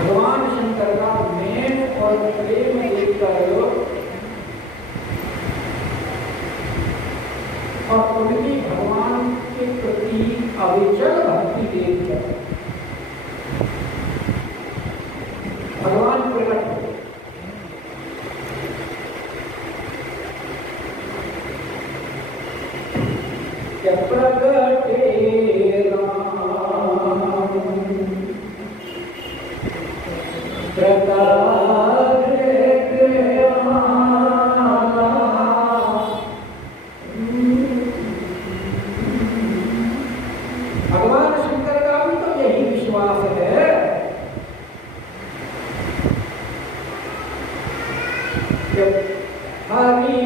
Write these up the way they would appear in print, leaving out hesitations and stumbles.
भगवान शंकर का मेन और प्रेम देखकर और उनकी भगवान के प्रति अविचल भक्ति देखकर भगवान प्रकट हो प्रकटे भगवान शंकर का भी तो यही विश्वास है कि हरि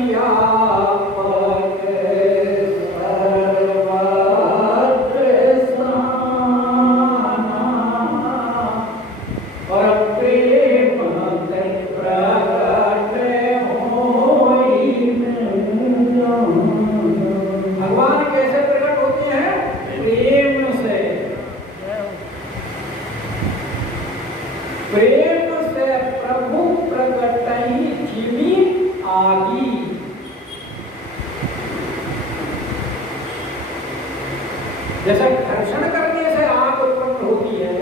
जैसे घर्षण करने से आग उत्पन्न होती है,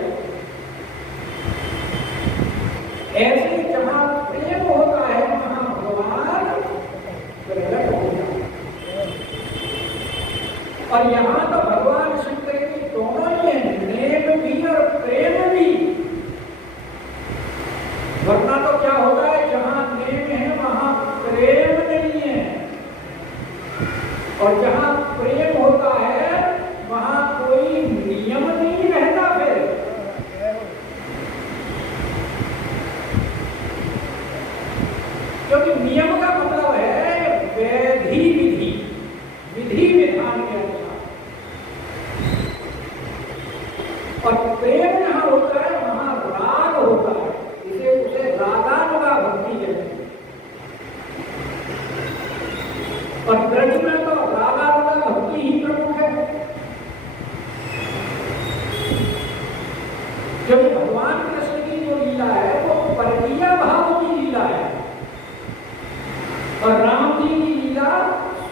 ऐसे जहां प्रेम होता है वहां भगवान प्रकट हो जाता है। और यहां तो भगवान शंकर की दोनों ही है, नेम भी और प्रेम भी। वरना तो क्या होता है, जहां नेम है वहां प्रेम नहीं है और जहां प्रेम होता है वहां कोई नियम नहीं रहता फिर। क्योंकि नियम का मतलब है विधि विधि विधि विधान के अनुसार, और प्रेम जहां होता है वहां राग होता है, इसे उसे रागानुगा भक्ति कहते हैं। और ब्रज में तो रागानुगा भक्ति ही प्रमुख है, क्योंकि भगवान कृष्ण की जो लीला है वो परकीय भाव की लीला है, और राम जी की लीला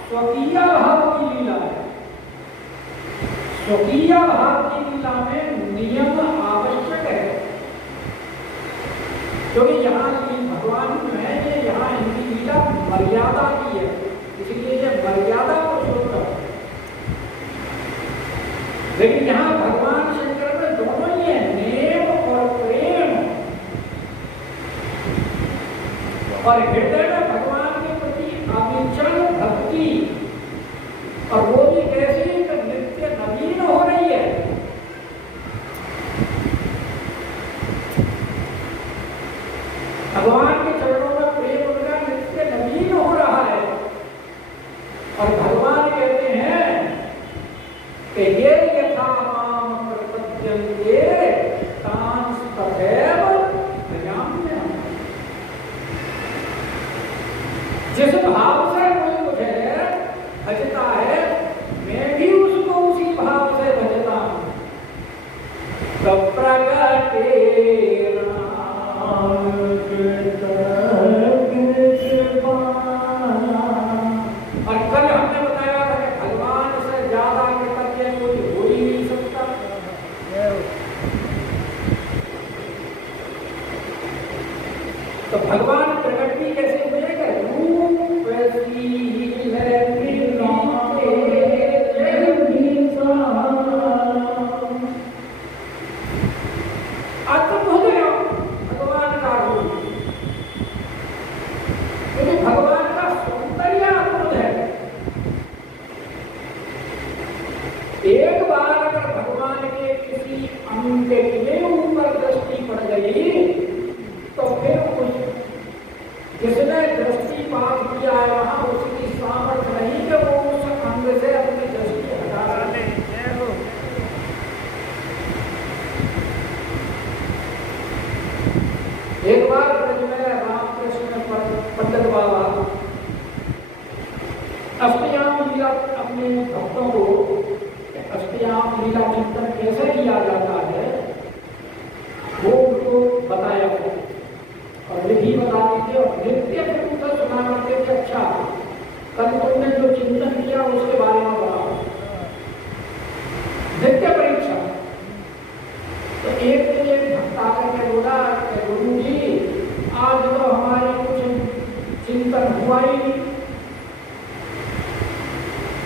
स्वकीय भाव की लीला है। स्वकीय भाव की लीला में नियम आवश्यक है, क्योंकि यहाँ भगवान है ये, यहाँ इनकी लीला मर्यादा की है, इसलिए ये मर्यादा पुरुषोत्तम है। लेकिन यहाँ भगवान शंकर में दोनों ही है, नेम और प्रेम, और हृदय में भगवान के प्रति अविचल भक्ति, और वो भी कैसी नित्य नवीन हो रही है। भगवान के चरणों में प्रेम उनका नित्य नवीन हो रहा है, और भगवान कहते हैं कि ये यथा माम प्रपद्यन्ते तांस तथैव भजाम्यहम्। जिस भाव से कोई मुझे भजता है मैं भी उसको उसी भाव से भजता हूं। प्रगटे और कल हमने बताया था कि भगवान से ज्यादा कृतज्ञ कोई हो ही नहीं सकता। तो भगवान प्रकट भी कैसे हुए कि रूप वैसी है अद्भुत है भगवान का रूप, क्योंकि भगवान का सौंदर्य अद्भुत है। एक बार अगर भगवान के किसी अंग के ऊपर दृष्टि पड़ गई तो फिर उस जिसने दृष्टिपात किया है वहां उसकी सामर्थ्य नहीं कि वो उस अंग से अपनी दृष्टि हटा ले। एक बार ब्रज में रामकृष्ण पंडित बाबा अष्टयाम लीला अपने भक्तों को अष्टयाम लीला चिंतन कैसे किया जाता है वो उनको बताया और विधि बताते थे, और नित्य उनका सुना करते थे। अच्छा कल तुमने जो चिंतन किया उसके बारे में बताओ, नित्य परीक्षा। तो एक दिन एक भक्त आकर के बोला गुरु जी आज तो हमारे कुछ चिंतन हुआ ही नहीं।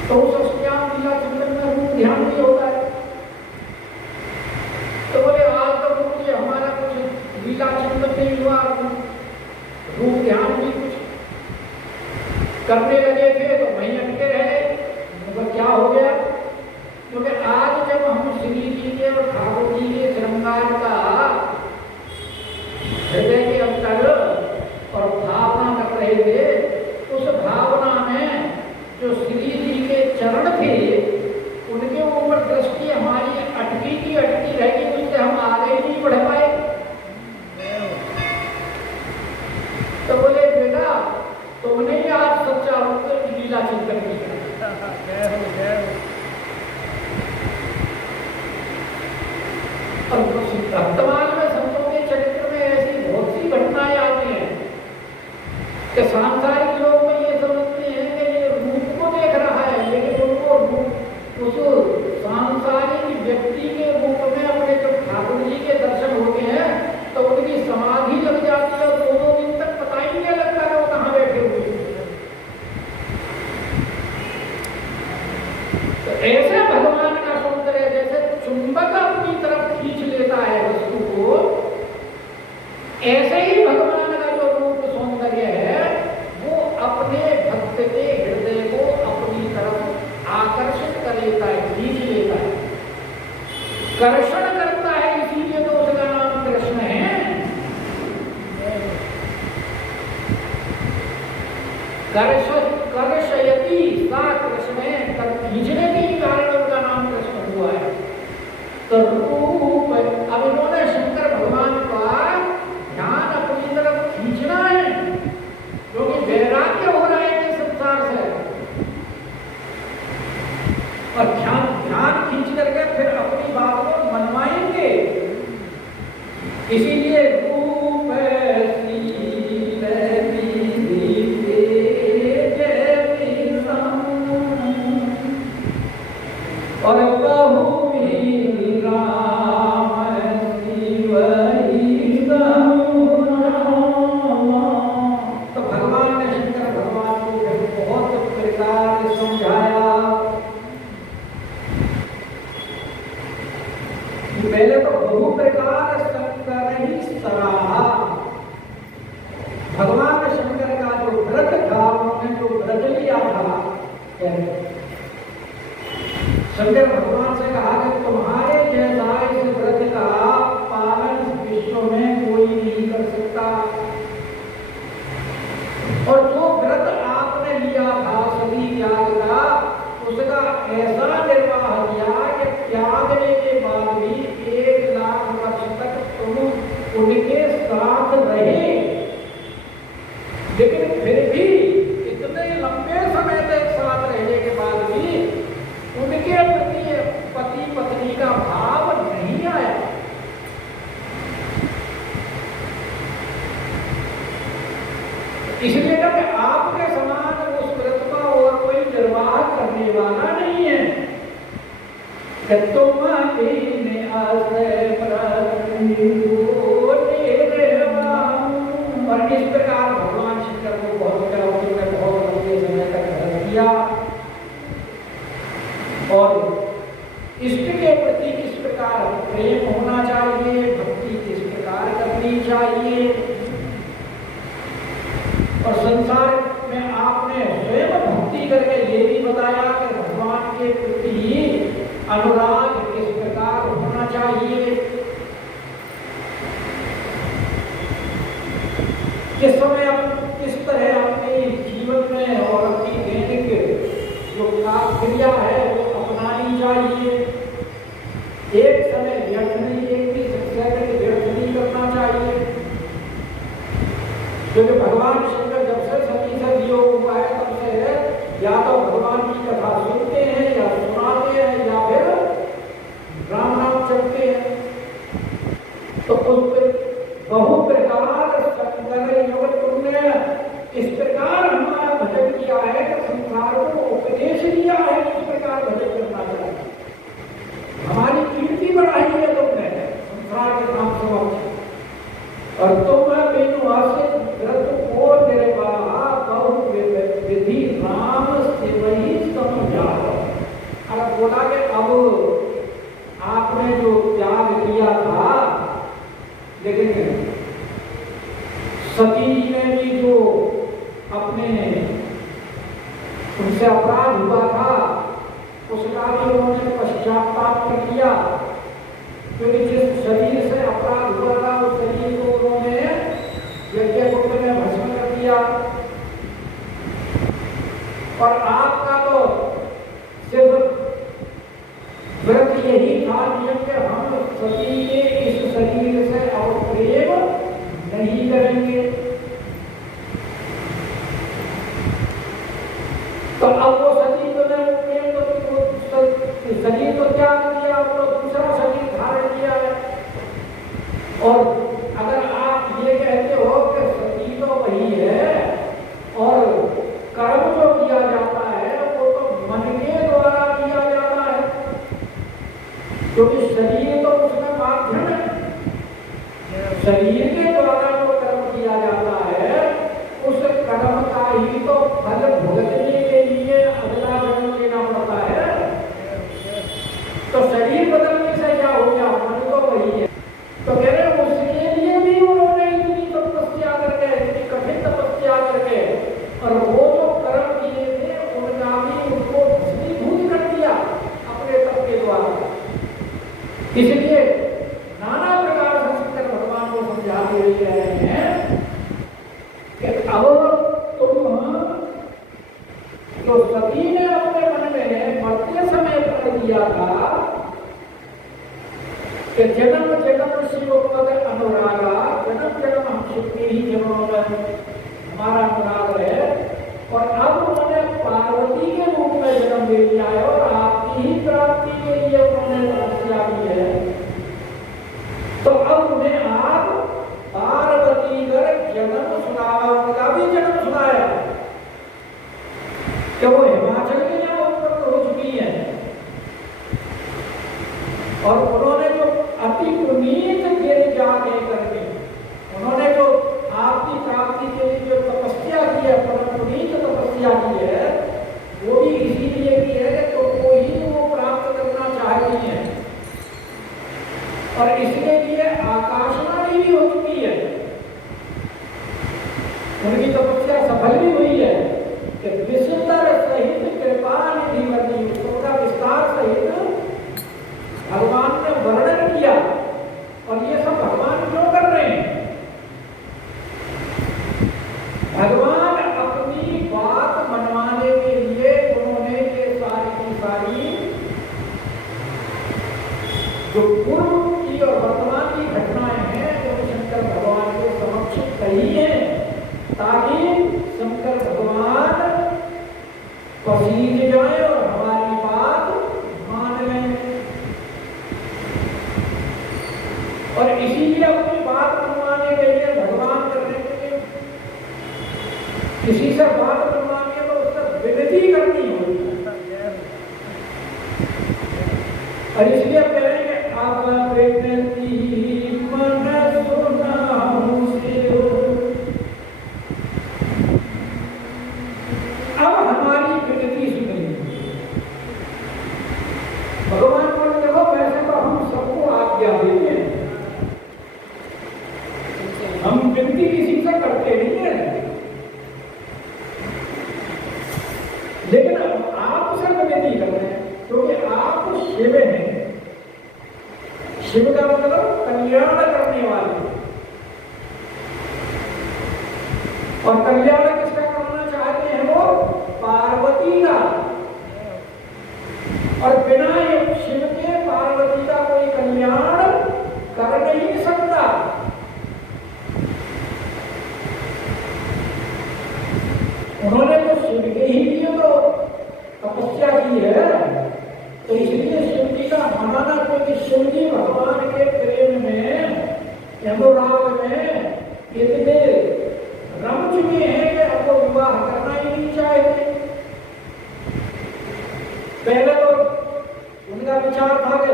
तो उस अष्टयाम लीला चिंतन में रूप ध्यान भी होता है। तो बोले आज तो गुरु जी हमारा कुछ लीला चिंतन नहीं हुआ, रूप ध्यान भी कुछ करने लगे थे तो वहीं अटके रहे। तो क्या हो गया? क्योंकि आज जब हम श्री जी के और ठाकुर जी के श्रृंगार का हृदय के अंतर और भावना कर रहे थे, उस भावना में जो श्री जी के चरण थे उनके ऊपर दृष्टि हमारी अटकी रहेगी, उससे हम आगे नहीं बढ़ पाए। तो बोले बेटा तुमने ही आज सच्चा रूप लीला चिंतन किया। और वर्तमान में संतों के चरित्र में ऐसी बहुत सी घटनाएं आती हैं कि सांसारिक लोग में ये समझते हैं कि ये रूप को देख रहा है, लेकिन उनको उस सांसारिक व्यक्ति के रूप में अपने जब ठाकुर जी के दर्शन होते हैं तो उनकी समाधि लग जाती है और 2-2 दिन तक पता ही नहीं लगता कि वो कहाँ बैठे हुए। तो ऐसे भगवान का सौंदर्य जैसे चुंबक अपनी तरफ खींच लेता है वस्तु को, ऐसे ही भगवान का जो रूप सौंदर्य है वो अपने भक्त के हृदय को अपनी तरफ कर्षयति सा कृष्ण, खींचने के ही कारण उनका नाम कृष्ण हुआ है। तो रूप, अब इन्होंने शंकर भगवान का ध्यान अपनी तरफ खींचना है, क्योंकि वैराग्य हो रहा है इस संसार से, और ध्यान खींच करके फिर अपनी बात को मनवाएंगे। इसीलिए रूप और कहूँ ही राम शिव तो भगवान ने शंकर भगवान को बहुत प्रकार समझाया। पहले तो बहु प्रकार शंकर ही सराहा। भगवान शंकर का जो व्रत था, उन्होंने जो व्रत लिया था, शंकर भगवान से कहा कि तुम्हारे जैसा इस व्रत का पालन विश्व में कोई नहीं कर सकता, और जो व्रत आपने लिया था सभी त्याग का, उसका ऐसा निर्वाह किया कि त्यागने के बाद भी 1 लाख वर्ष तक तुम उनके साथ रहे। लेकिन फिर भी इतने लंबे समय तक साथ रहने के बाद भी उनके प्रति पति पत्नी का भाव नहीं आया। इसलिए कि आपके समान उस व्रत का और कोई निर्वाह करने वाला नहीं है। कि तुम और इस प्रकार भगवान शंकर को बहुत लंबे समय तक ग्रहण किया, और इष्ट के प्रति किस प्रकार प्रेम होना चाहिए, भक्ति किस प्रकार करनी चाहिए। और संसार में आपने स्वयं भक्ति करके ये भी बताया कि भगवान के प्रति अनुराग किस प्रकार होना चाहिए, किस समय किस तरह अपने जीवन में और अपनी दैनिक जो क्रिया है वो अपनानी चाहिए। एक समय व्यर्थ नहीं, एक भी सेकंड व्यर्थ नहीं करना चाहिए, क्योंकि भगवान शंकर जब से सती से वियोग हुआ है तब से या तो भगवान की कथा सुनते हैं या सुनाते हैं या फिर राम नाम जपते हैं। तो उस बहु प्रकार शंकर तुमने इस प्रकार हमारा भजन किया है कि संसार को उपदेश दिया है, इस प्रकार भजन करना चाहिए। हमारी कीर्ति बढ़ाई है तुमने संसार के नाम समक्ष, और तुम बिनु आश्रित व्रत को निर्वाह बहु विधि राम से वही समझाओ। अगर बोला कि अब आपने जो त्याग किया था, लेकिन सती ने भी जो अपने उनसे अपराध हुआ था उसका भी उन्होंने पश्चाताप कर किया, क्योंकि जिस शरीर से अपराध हुआ था उस शरीर को उन्होंने यज्ञकुंड में भस्म कर दिया। और आपका तो सिर्फ व्रत यही था नियम कि हम सती के इस शरीर से और प्रेम नहीं करेंगे। तो अब वो शरीर तो प्रेम तो शरीर तो त्याग किया, वो दूसरा शरीर धारण किया है। और अगर आप ये कहते हो कि सती तो वही है और कर्म जो किया जाता है वो तो मन के द्वारा किया जाता है, क्योंकि शरीर तो उसका माध्यम है। शरीर के द्वारा जो कर्म किया जाता है उस कर्म का ही तो फल भुगतने के लिए अगला जन्म लेना पड़ता है। तो शरीर बदलने से क्या हो गया, मन तो वही है। तो कह रहे उसके लिए भी उन्होंने इतनी तपस्या करके, इतनी कठिन तपस्या करके, और वो जो कर्म किए थे उनका भी उनको भस्मीभूत कर दिया अपने तप के द्वारा। इसलिए नाना प्रकार से शंकर भगवान को समझाते हुए कह रहे हैं कि अब तुम तो सती ने अपने मन में मरते समय कर दिया था कि जन्म जन्म शिव पद अनुरागा, जन्म जन्म हम शिव के ही चरणों में हमारा अनुराग है, और अब उन्होंने पार्वती के रूप में जन्म ले लिया है और आपकी ही प्राप्ति के लिए उन्होंने तपस्या की है। तो अब उन्हें आप पार्वती कर जन्म सुनावा भी जन्म सुनाया कि वो हिमाचल के यहाँ उत्पन्न हो चुकी है, और उन्होंने जो अति पुनीत गिरिजा दे करके उन्होंने जो आपकी प्राप्ति के लिए जो तपस्या की है, परम पुनीत तपस्या की है, वो भी इसीलिए की है कि तुमको ही वो प्राप्त करना चाहती है, और इसके लिए आकाशवाणी भी हो चुकी है, उनकी तपस्या सफल भी हुई है कि विस्तार सहित कृपा निधि बनी, उसका विस्तार सहित भगवान ने वर्णन किया। और ये सब भगवान क्यों कर रहे हैं? भगवान अपनी बात मनवाने के लिए उन्होंने ये सारी की सारी जो पूर्व की और वर्तमान की घटनाएं हैं जो शंकर भगवान के समक्ष कही है, ताकि शंकर भगवान पसीज जाए और हमारी बात मान लें। और इसीलिए अपनी बात मनवाने के लिए भगवान करने के लिए किसी से बात मनवानी है तो उससे विनती करनी होगी, और इसलिए कहेंगे आप विनती मन सुनाऊं शिव। अब हमारी विनती सुनिए। भगवान को देखो, वैसे तो हम सबको आज्ञा देते हैं, हम विनती किसी से करते नहीं है, लेकिन आपसे विनती कर रहे हैं क्योंकि आप शिव हैं। शिव का मतलब कल्याण करने वाले, और कल्याण किसका करना चाहते हैं? वो पार्वती का। और बिना ये शिव के पार्वती का कोई कल्याण कर नहीं सकता। उन्होंने तो शिव के ही लिए तो तपस्या की है, तो इसलिए शिव जी का मनाना, क्योंकि शिव जी भगवान के प्रेम में, अनुराग में इतने रम चुके हैं कि अब वो विवाह करना ही नहीं चाहते। पहले तो उनका विचार था कि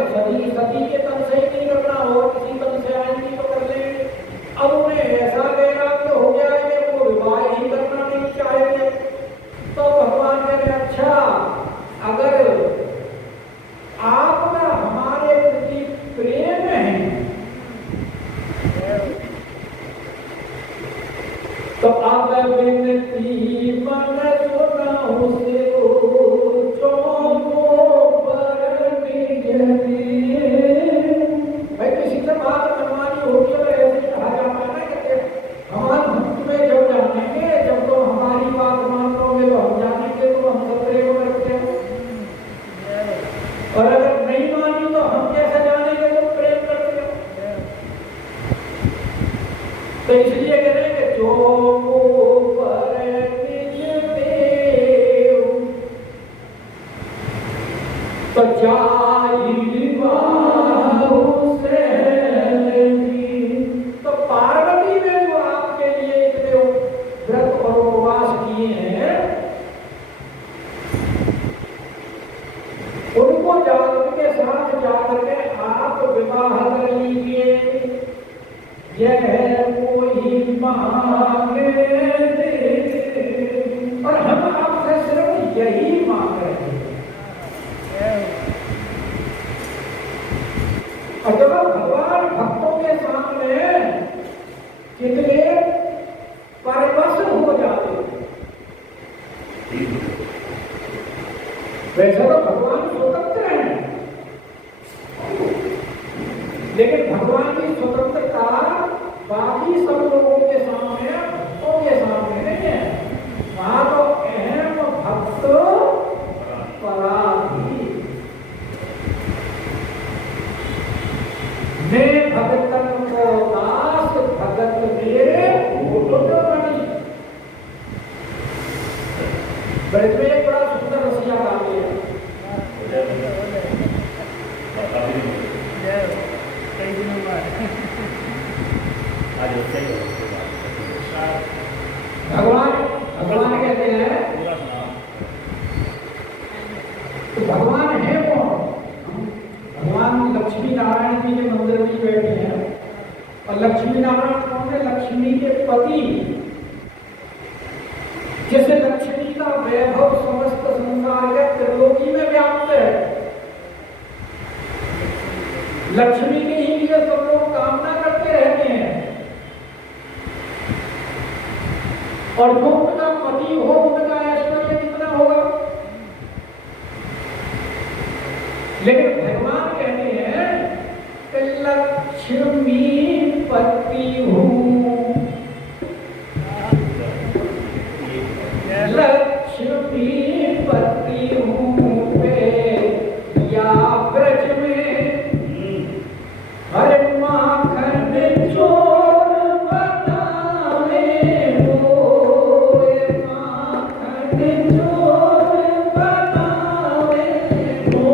सती के तन से ही नहीं करना, और किसी तन से आएंगी तो कर लेंगे। अब उन्हें ऐसा वैराग्य हो गया है कि वो विवाह ही करना नहीं चाहते। तो भगवान कह रहे अच्छा, अगर आपका हमारे प्रति प्रेम है तो आप विनती मन सुनाऊं शिव, भाई किसी से बात मनवानी होगी तो ऐसे कहा जाता है ना कि हम तुम्हें जब जानेंगे, जब तुम हमारी बात मानोगे तो हम जानेंगे तो हम सत्रे को रखते हो, और अगर नहीं मानी तो हम कैसे जानेंगे तुम प्रेम करते हो। तो इसलिए कह रहे हैं कि जो पर निज देव तो तो पार्वती ने जो आपके लिए इतने व्रत और उपवास किए हैं, उनको जागृत के साथ जाकर के आप विवाह कर लीजिए। यह कोई मांगे और हम आपसे सिर्फ यही मांग रहे हैं। और जब भगवान भक्तों के सामने कितने परवश हो जाते, वैसे तो भगवान स्वतंत्र हैं, लेकिन भगवान की स्वतंत्रता बाकी सब लोगों के सामने, भक्तों के सामने नहीं है। वहां तो अहम भक्त ब्रज में एक बड़ा सुंदर रसिया गाते हैं। कई दिनों बाद भगवान भगवान कहते हैं तो भगवान है कौन? भगवान लक्ष्मी नारायण जी के मंदिर में बैठे हैं। और लक्ष्मी नारायण कौन है? लक्ष्मी के पति। जैसे लक्ष्मी का वैभव समस्त संसार के त्रिलोकी में व्याप्त है, लक्ष्मी के ही लिए सब लोग कामना करते रहते हैं। और जो उनका पति हो उनका ऐश्वर्य कितना होगा। लेकिन भगवान कहते हैं कि लक्ष्मी पति हूँ, लक्ष्मी पति हूँ या ब्रज में हरे माखन चोर बतावे हो, माखन चोर बतावे हो,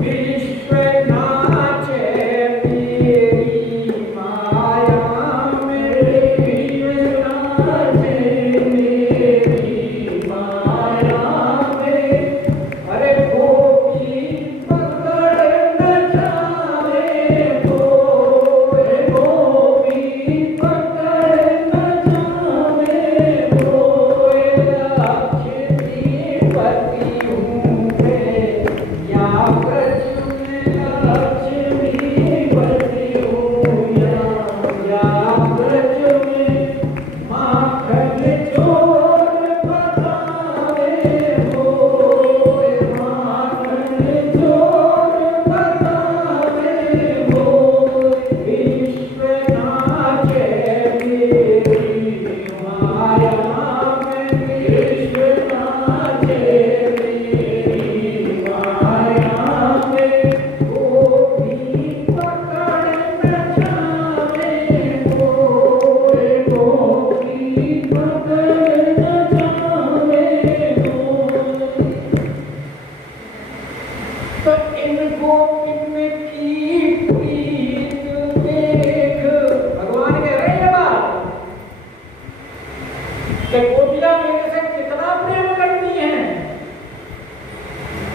विश्व नाचे तेरी माया में, विश्व नाचे मेरी माया में, अरे गोपी पकड़ न जावे हो, गोपी पकड़ न जावे हो, लक्ष्मी पति हूँ या ब्रज में, लक्ष्मी पति हूँ या ब्रज में, माखन चोर बतावे हो, माखन चोर बतावे हो, विश्व नाचे मेरी माया में, विश्व नाचे मेरी माया में, गोपी पकड़ न जावे हो, गोपी पकड़ न जावे हो। तो इनको इनकी प्रीत देख भगवान कह रहे हैं बात कि गोपियां मेरे से कितना प्रेम करती हैं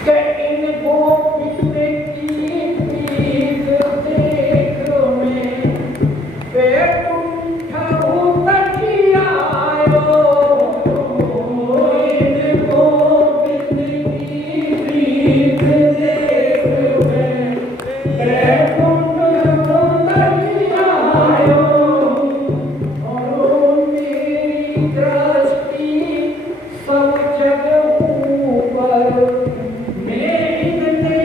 कि इनको इनकी प्रीत देख मैं बैकुंठ उतरियायो, इनको इनकी प्रीत देख मैं बैकुंठ उतरियायो, और मेरी दृष्टि सब जग ऊपर, मैं इनके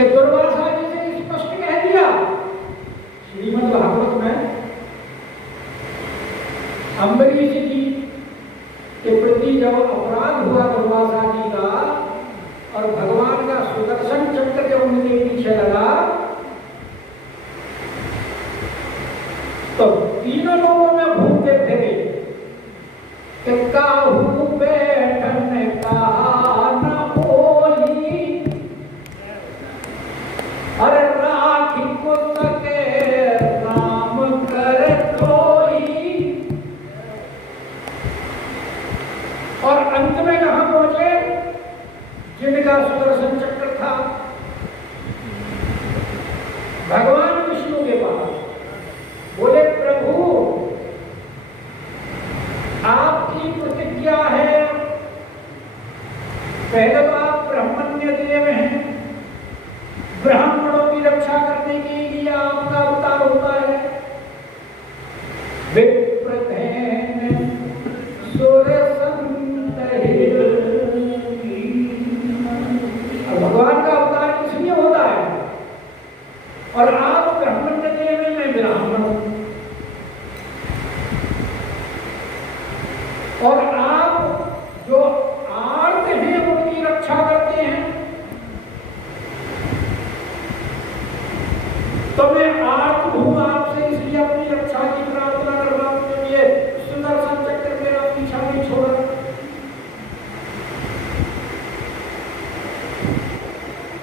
कि दुर्वासा जी से स्पष्ट कह दिया श्रीमद् भागवत में, अम्बरीश जी के प्रति जब अपराध हुआ दुर्वासा जी का और भगवान का सुदर्शन चक्र जब उनके पीछे लगा, तो तीनों लोगों में भूखे फिरे कि काहू बैठन कहा न बोली, अरे राखी को सके राम कर कोई। और अंत में कहां पहुंचे? जिनका सुदर्शन चक्र था भगवान विष्णु के पास। बोले प्रभु आपकी प्रतिज्ञा है, पहले तो आप ब्राह्मण्य देव हैं, ब्राह्मणों की रक्षा करने के लिए आपका अवतार होता है। विप्रधेन भगवान का अवतार किस लिए होता है? और आप ब्राह्मण्य देव हैं, मैं ब्राह्मण हूं, और आप जो आर्त हैं उनकी रक्षा करते हैं। तो मैं आर्त हूं आपसे, इसलिए अपनी रक्षा की प्रार्थना करना के लिए सुदर्शन चक्र मेरा पीछा नहीं छोड़ा।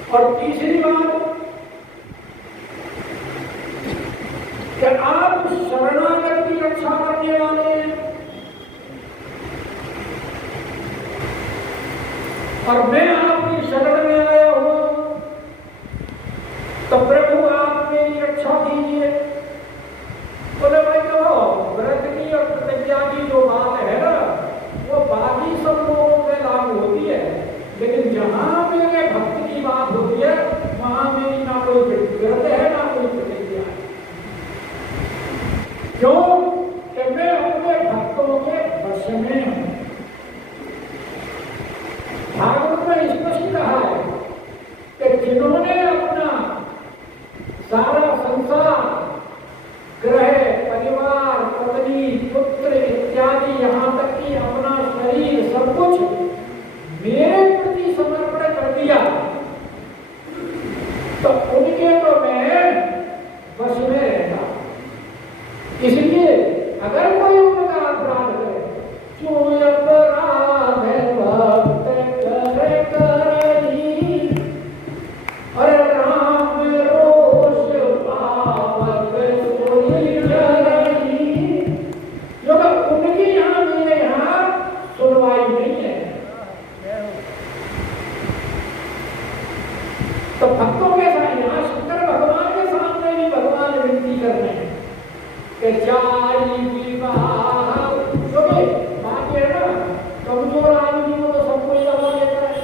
और तीसरी बात कि आप शरणागत की रक्षा करने वाले हैं, और मैं आपकी शरण में आया हूं, तो प्रभु आप मेरी रक्षा कीजिए। बोले भाई कहो व्रत की और प्रतिज्ञा की जो बात है ना, वो बाकी सब लोगों में लागू होती है, लेकिन जहां मेरे भक्त की बात होती है वहां मेरी ना कोई व्रत है ना कोई प्रतिज्ञा है। क्यों? कि मैं अपने भक्तों के वश में हूं। भागवत में स्पष्ट कहा है कि जिन्होंने अपना सारा संसार, ग्रह, परिवार, पत्नी, पुत्र इत्यादि, यहां तक कि अपना शरीर, सब कुछ मेरे प्रति समर्पण कर दिया, तो उनके तो मैं वश में रहता। इसलिए अगर कोई उनका अपराध करे, जो अपराध भक्त करे करही, अरे राम रोष पावक सोई करही, जो उनकी यहाँ मेरे यहाँ सुनवाई नहीं है। तो भक्तों के साथ यहाँ शंकर भगवान के सामने भी भगवान विनती कर रहे हैं कि जाई विवाह, क्योंकि बात ये है ना, कमजोर आदमी को तो सब कोई दबा देता है,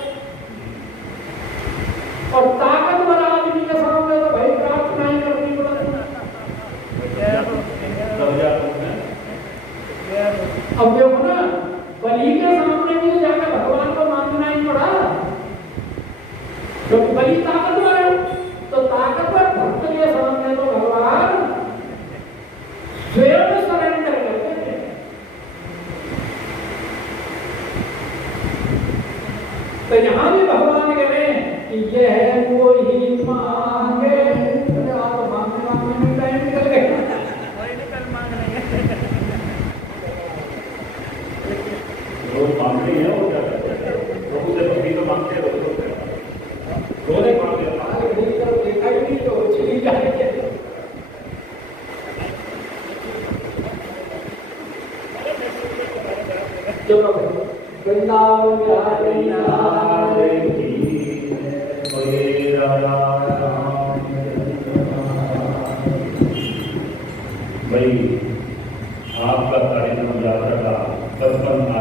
और ताकतवर आदमी के सामने तो भाई प्रार्थना ही करनी पड़ती है। अब देखो ना, बलि के सामने भी जाकर भगवान को मानना ही पड़ा, क्योंकि बलि ताकतवर है, तो ताकतवर भक्त के सामने तो भगवान स्वयं सरेंडर करते हैं। तो यहां भी भगवान कह रहे हैं कि यह कोई मांगे, आप मांगने में टाइम निकल गए, निकल मांग रहे हैं, रोज मांग रही है, वो क्या करते हैं प्रभु से भक्ति तो मांगते हैं, रोज मांगते हैं, देखा ही नहीं तो चली जाएगी। चलो वृंदावन भाई आपका कार्यक्रम यात्रा का 55